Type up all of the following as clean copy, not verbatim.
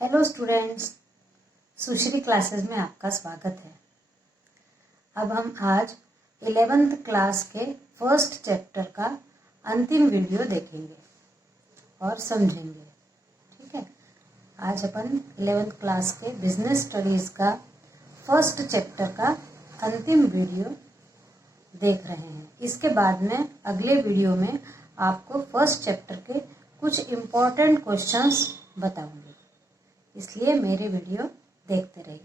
Hello students, सुश्री classes में आपका स्वागत है। अब हम आज 11th क्लास के फर्स्ट चैप्टर का अंतिम वीडियो देखेंगे और समझेंगे। ठीक है, आज अपन 11th क्लास के बिजनेस स्टडीज का फर्स्ट चैप्टर का अंतिम वीडियो देख रहे हैं। इसके बाद में अगले वीडियो में आपको फर्स्ट चैप्टर के कुछ इम्पोर्टेंट क्वेश्चंस बताऊंगी, इसलिए मेरे वीडियो देखते रहिए।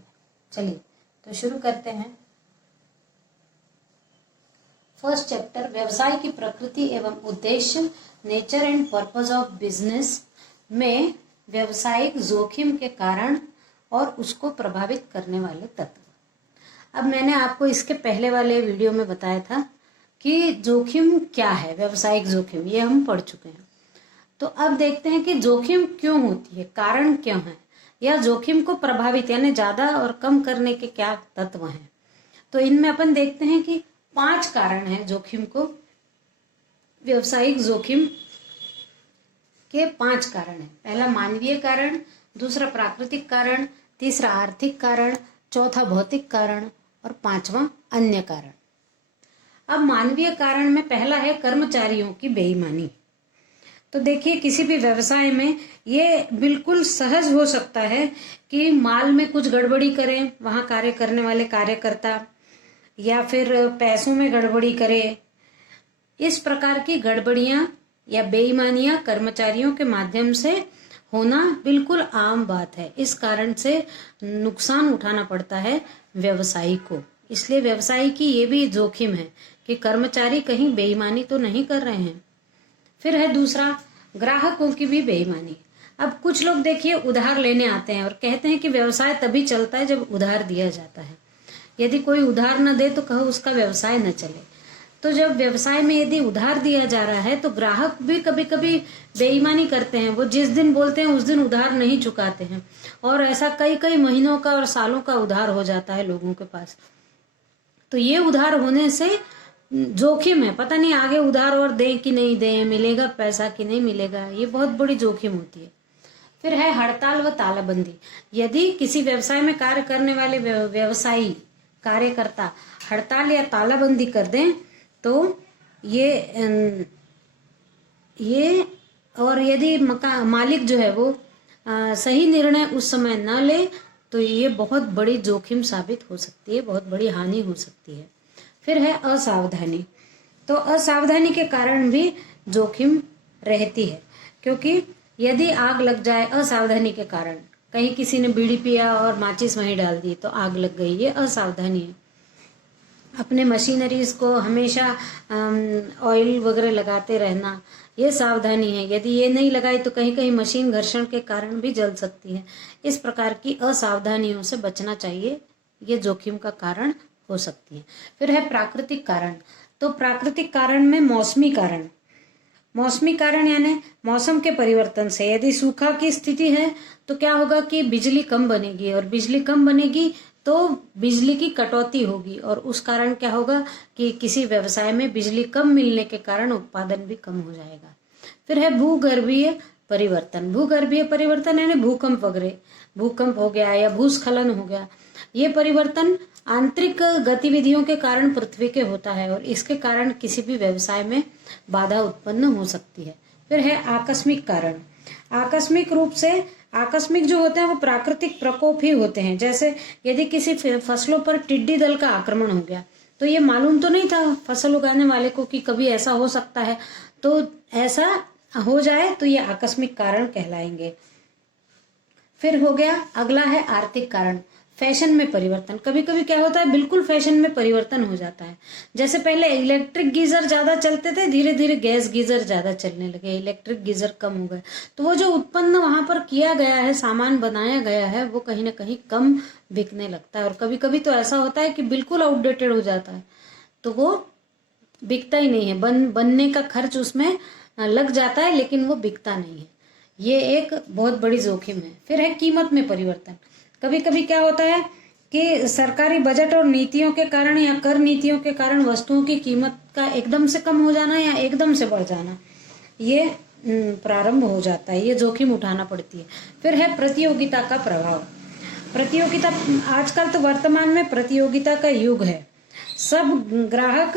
चलिए तो शुरू करते हैं। फर्स्ट चैप्टर, व्यवसाय की प्रकृति एवं उद्देश्य, nature and purpose of business में व्यवसायिक जोखिम के कारण और उसको प्रभावित करने वाले तत्व। अब मैंने आपको इसके पहले वाले वीडियो में बताया था कि जोखिम क्या है। व्यवसायिक जोखिम ये हम पढ़ चुके हैं। तो अब देखते हैं कि जोखिम क्यों होती है, कारण क्यों है, या जोखिम को प्रभावित यानी ज्यादा और कम करने के क्या तत्व हैं। तो इनमें अपन देखते हैं कि 5 कारण हैं जोखिम को, व्यवसायिक जोखिम के 5 कारण हैं। पहला मानवीय कारण, दूसरा प्राकृतिक कारण, तीसरा आर्थिक कारण, चौथा भौतिक कारण और 5वां अन्य कारण। अब मानवीय कारण में पहला है कर्मचारियों की बेईमानी। तो देखिए, किसी भी व्यवसाय में ये बिल्कुल सहज हो सकता है कि माल में कुछ गड़बड़ी करें वहां कार्य करने वाले कार्यकर्ता, या फिर पैसों में गड़बड़ी करें। इस प्रकार की गड़बड़ियां या बेईमानियां कर्मचारियों के माध्यम से होना बिल्कुल आम बात है। इस कारण से नुकसान उठाना पड़ता है व्यवसायी को। इसलिए व्यवसायी की ये भी जोखिम है कि कर्मचारी कहीं बेईमानी तो नहीं कर रहे हैं। फिर है दूसरा, ग्राहकों की भी बेईमानी। अब कुछ लोग देखिए उधार लेने आते हैं और कहते हैं कि व्यवसाय तभी चलता है जब उधार दिया जाता है। यदि कोई उधार न दे तो कहो उसका व्यवसाय न चले। तो जब व्यवसाय में यदि उधार दिया जा रहा है तो ग्राहक भी कभी कभी बेईमानी करते हैं। वो जिस दिन बोलते हैं उस दिन उधार नहीं चुकाते हैं, और ऐसा कई कई महीनों का और सालों का उधार हो जाता है लोगों के पास। तो ये उधार होने से जोखिम है, पता नहीं आगे उधार और दें कि नहीं दें, मिलेगा पैसा कि नहीं मिलेगा, ये बहुत बड़ी जोखिम होती है। फिर है हड़ताल व तालाबंदी। यदि किसी व्यवसाय में कार्य करने वाले व्यवसायी कार्यकर्ता हड़ताल या तालाबंदी कर दें तो ये और यदि मालिक जो है वो सही निर्णय उस समय न ले तो ये बहुत बड़ी जोखिम साबित हो सकती है, बहुत बड़ी हानि हो सकती है। फिर है असावधानी। तो असावधानी के कारण भी जोखिम रहती है, क्योंकि यदि आग लग जाए असावधानी के कारण, कहीं किसी ने बीड़ी पिया और माचिस वहीं डाल दी तो आग लग गई, ये असावधानी है। अपने मशीनरीज को हमेशा ऑयल वगैरह लगाते रहना, ये सावधानी है। यदि ये नहीं लगाई तो कहीं कहीं मशीन घर्षण के कारण भी जल सकती है। इस प्रकार की असावधानियों से बचना चाहिए, ये जोखिम का कारण हो सकती है। फिर है प्राकृतिक कारण। तो प्राकृतिक कारण में मौसमी कारण। मौसमी कारण यानी मौसम के परिवर्तन से, यदि सूखा की स्थिति है तो क्या होगा कि बिजली कम बनेगी, और बिजली कम बनेगी तो बिजली की कटौती होगी, और उस कारण क्या होगा कि किसी व्यवसाय में बिजली कम मिलने के कारण उत्पादन भी कम हो जाएगा। फिर है भूगर्भीय परिवर्तन। भूगर्भीय परिवर्तन यानी भूकंप वगैरह, भूकंप हो गया या भूस्खलन हो गया, ये परिवर्तन आंतरिक गतिविधियों के कारण पृथ्वी के होता है, और इसके कारण किसी भी व्यवसाय में बाधा उत्पन्न हो सकती है। फिर है आकस्मिक कारण। आकस्मिक रूप से, आकस्मिक जो होते हैं वो प्राकृतिक प्रकोप ही होते हैं। जैसे यदि किसी फसलों पर टिड्डी दल का आक्रमण हो गया तो ये मालूम तो नहीं था फसल उगाने वाले को कि कभी ऐसा हो सकता है, तो ऐसा हो जाए तो ये आकस्मिक कारण कहलाएंगे। फिर हो गया, अगला है आर्थिक कारण। फैशन में परिवर्तन। कभी कभी क्या होता है, बिल्कुल फैशन में परिवर्तन हो जाता है। जैसे पहले इलेक्ट्रिक गीजर ज्यादा चलते थे, धीरे धीरे गैस गीजर ज्यादा चलने लगे, इलेक्ट्रिक गीजर कम हो गए। तो वो जो उत्पन्न वहां पर किया गया है, सामान बनाया गया है, वो कहीं ना कहीं कम बिकने लगता है। और कभी कभी तो ऐसा होता है कि बिल्कुल आउटडेटेड हो जाता है, तो वो बिकता ही नहीं है। बनने का खर्च उसमें लग जाता है लेकिन वो बिकता नहीं है। ये एक बहुत बड़ी जोखिम है। फिर है कीमत में परिवर्तन। कभी कभी क्या होता है कि सरकारी बजट और नीतियों के कारण या कर नीतियों के कारण वस्तुओं की कीमत का एकदम से कम हो जाना या एकदम से बढ़ जाना, ये प्रारंभ हो जाता है, ये जोखिम उठाना पड़ती है। फिर है प्रतियोगिता का प्रभाव। प्रतियोगिता, आजकल तो वर्तमान में प्रतियोगिता का युग है। सब ग्राहक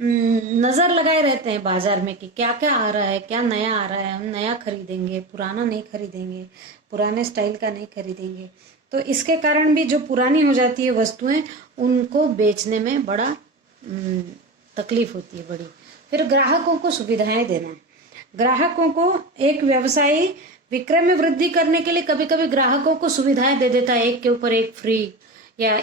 नजर लगाए रहते हैं बाजार में कि क्या क्या आ रहा है, क्या नया आ रहा है, हम नया खरीदेंगे, पुराना नहीं खरीदेंगे, पुराने स्टाइल का नहीं खरीदेंगे। तो इसके कारण भी जो पुरानी हो जाती है वस्तुएं, उनको बेचने में बड़ा तकलीफ होती है बड़ी। फिर ग्राहकों को सुविधाएं देना। ग्राहकों को एक व्यवसायी विक्रय में वृद्धि करने के लिए कभी कभी ग्राहकों को सुविधाएं दे देता है, एक के ऊपर एक फ्री, या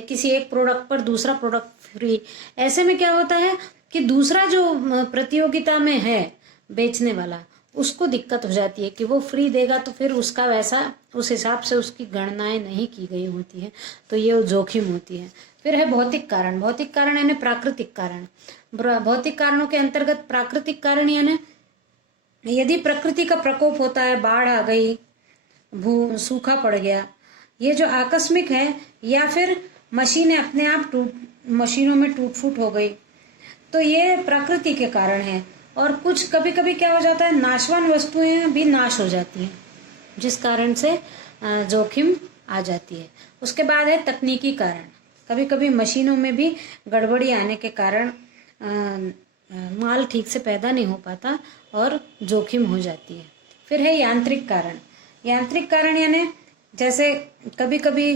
किसी एक प्रोडक्ट पर दूसरा प्रोडक्ट फ्री। ऐसे में क्या होता है कि दूसरा जो प्रतियोगिता में है बेचने वाला, उसको दिक्कत हो जाती है कि वो फ्री देगा तो फिर उसका वैसा उस हिसाब से उसकी गणनाएं नहीं की गई होती है, तो ये जोखिम होती है। फिर है भौतिक कारण। भौतिक कारण यानी प्राकृतिक कारण। भौतिक कारणों के अंतर्गत प्राकृतिक कारण यानी यदि प्रकृति का प्रकोप होता है, बाढ़ आ गई, सूखा पड़ गया, ये जो आकस्मिक है, या फिर मशीनें अपने आप मशीनों में टूट फूट हो गई, तो ये प्रकृति के कारण है। और कुछ कभी कभी क्या हो जाता है, नाशवान वस्तुएं भी नाश हो जाती हैं, जिस कारण से जोखिम आ जाती है। उसके बाद है तकनीकी कारण। कभी कभी मशीनों में भी गड़बड़ी आने के कारण माल ठीक से पैदा नहीं हो पाता और जोखिम हो जाती है। फिर है यांत्रिक कारण। यांत्रिक कारण यानी जैसे कभी कभी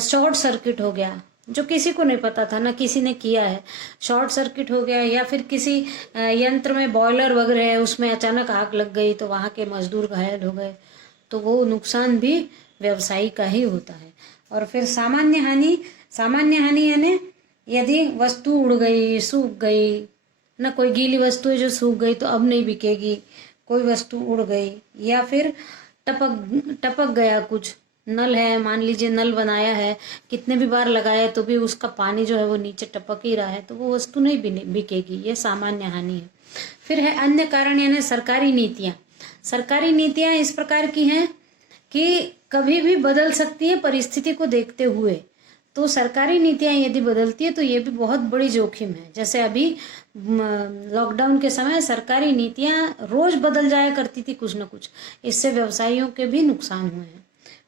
शॉर्ट सर्किट हो गया, जो किसी को नहीं पता था, ना किसी ने किया है, शॉर्ट सर्किट हो गया, या फिर किसी यंत्र में बॉयलर वगैरह है, उसमें अचानक आग लग गई तो वहाँ के मजदूर घायल हो गए, तो वो नुकसान भी व्यवसायी का ही होता है। और फिर सामान्य हानि। सामान्य हानि यानी यदि वस्तु उड़ गई, सूख गई, ना कोई गीली वस्तु है जो सूख गई तो अब नहीं बिकेगी, कोई वस्तु उड़ गई, या फिर टपक गया कुछ, नल है, मान लीजिए नल बनाया है, कितने भी बार लगाया तो भी उसका पानी जो है वो नीचे टपक ही रहा है, तो वो वस्तु नहीं बिकेगी, ये सामान्य हानि है। फिर है अन्य कारण यानी सरकारी नीतियां। सरकारी नीतियां इस प्रकार की हैं कि कभी भी बदल सकती है परिस्थिति को देखते हुए, तो सरकारी नीतियां यदि बदलती है तो ये भी बहुत बड़ी जोखिम है। जैसे अभी लॉकडाउन के समय सरकारी नीतियां रोज बदल जाया करती थी कुछ न कुछ, इससे व्यवसायियों के भी नुकसान हुए हैं।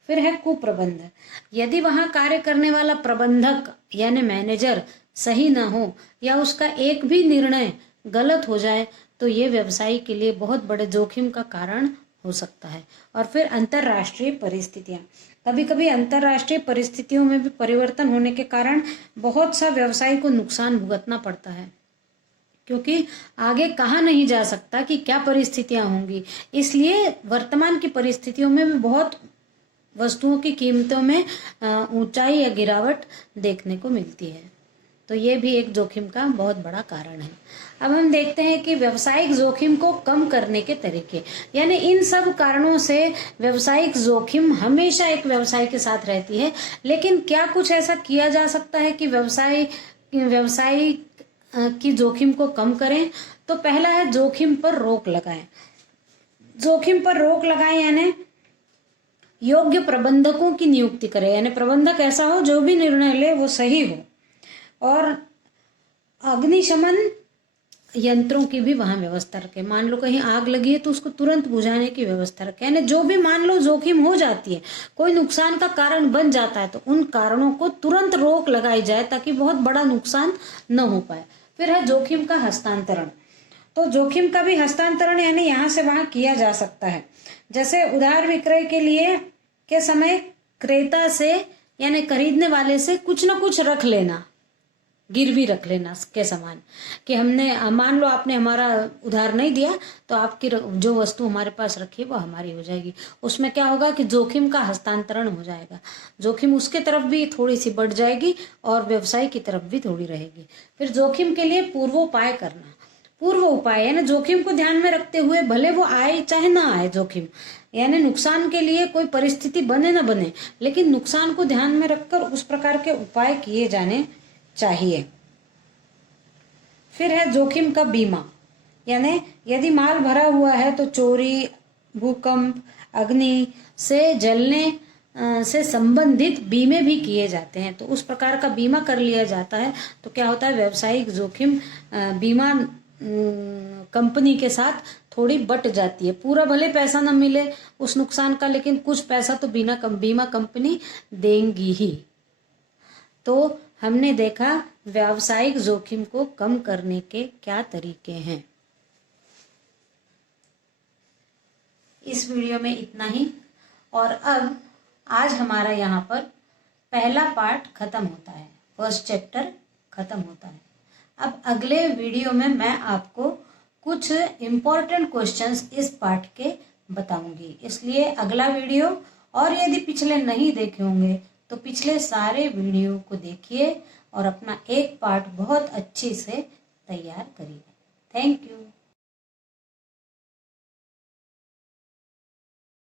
फिर है कुप्रबंध। यदि वहां कार्य करने वाला प्रबंधक यानी मैनेजर सही ना हो, या उसका एक भी निर्णय गलत हो जाए, तो ये व्यवसायी के लिए बहुत बड़े जोखिम का कारण हो सकता है। और फिर अंतरराष्ट्रीय परिस्थितियां। कभी कभी अंतरराष्ट्रीय परिस्थितियों में भी परिवर्तन होने के कारण बहुत सा व्यवसाय को नुकसान भुगतना पड़ता है, क्योंकि आगे कहा नहीं जा सकता कि क्या परिस्थितियां होंगी। इसलिए वर्तमान की परिस्थितियों में भी बहुत वस्तुओं की कीमतों में ऊंचाई या गिरावट देखने को मिलती है, तो ये भी एक जोखिम का बहुत बड़ा कारण है। अब हम देखते हैं कि व्यवसायिक जोखिम को कम करने के तरीके, यानी इन सब कारणों से व्यवसायिक जोखिम हमेशा एक व्यवसाय के साथ रहती है, लेकिन क्या कुछ ऐसा किया जा सकता है कि व्यवसाय की जोखिम को कम करें? तो पहला है जोखिम पर रोक लगाएं। जोखिम पर रोक लगाएं यानी योग्य प्रबंधकों की नियुक्ति करें, यानी प्रबंधक ऐसा हो जो भी निर्णय ले वो सही हो, और अग्निशमन यंत्रों की भी वहां व्यवस्था रखें। मान लो कहीं आग लगी है तो उसको तुरंत बुझाने की व्यवस्था रखें, यानी जो भी मान लो जोखिम हो जाती है, कोई नुकसान का कारण बन जाता है, तो उन कारणों को तुरंत रोक लगाई जाए ताकि बहुत बड़ा नुकसान न हो पाए। फिर है जोखिम का हस्तांतरण। तो जोखिम का भी हस्तांतरण यानी यहाँ से वहां किया जा सकता है। जैसे उधार विक्रय के लिए के समय क्रेता से यानी खरीदने वाले से कुछ ना कुछ रख लेना, गिरवी रख लेना के समान, कि हमने मान लो आपने हमारा उधार नहीं दिया तो आपकी जो वस्तु हमारे पास रखी है वो हमारी हो जाएगी। उसमें क्या होगा कि जोखिम का हस्तांतरण हो जाएगा, जोखिम उसके तरफ भी थोड़ी सी बढ़ जाएगी और व्यवसाय की तरफ भी थोड़ी रहेगी। फिर जोखिम के लिए पूर्वोपाय करना। पूर्व उपाय यानी जोखिम को ध्यान में रखते हुए, भले वो आए चाहे ना आए जोखिम, यानी नुकसान के लिए कोई परिस्थिति बने ना बने, लेकिन नुकसान को ध्यान में रखकर उस प्रकार के उपाय किए जाने चाहिए। फिर है जोखिम का बीमा, यानी यदि माल भरा हुआ है तो चोरी, भूकंप, अग्नि से जलने से संबंधित बीमे भी किए जाते हैं, तो उस प्रकार का बीमा कर लिया जाता है। तो क्या होता है, व्यवसायिक जोखिम बीमा कंपनी के साथ थोड़ी बट जाती है। पूरा भले पैसा न मिले उस नुकसान का, लेकिन कुछ पैसा तो बीमा कंपनी देंगी ही। तो हमने देखा व्यावसायिक जोखिम को कम करने के क्या तरीके हैं। इस वीडियो में इतना ही। और अब आज हमारा यहाँ पर पहला पार्ट खत्म होता है, फर्स्ट चैप्टर खत्म होता है। अब अगले वीडियो में मैं आपको कुछ इम्पोर्टेंट क्वेश्चंस इस पार्ट के बताऊंगी, इसलिए अगला वीडियो, और यदि पिछले नहीं देखे होंगे तो पिछले सारे वीडियो को देखिए और अपना एक पार्ट बहुत अच्छे से तैयार करिए। Thank you.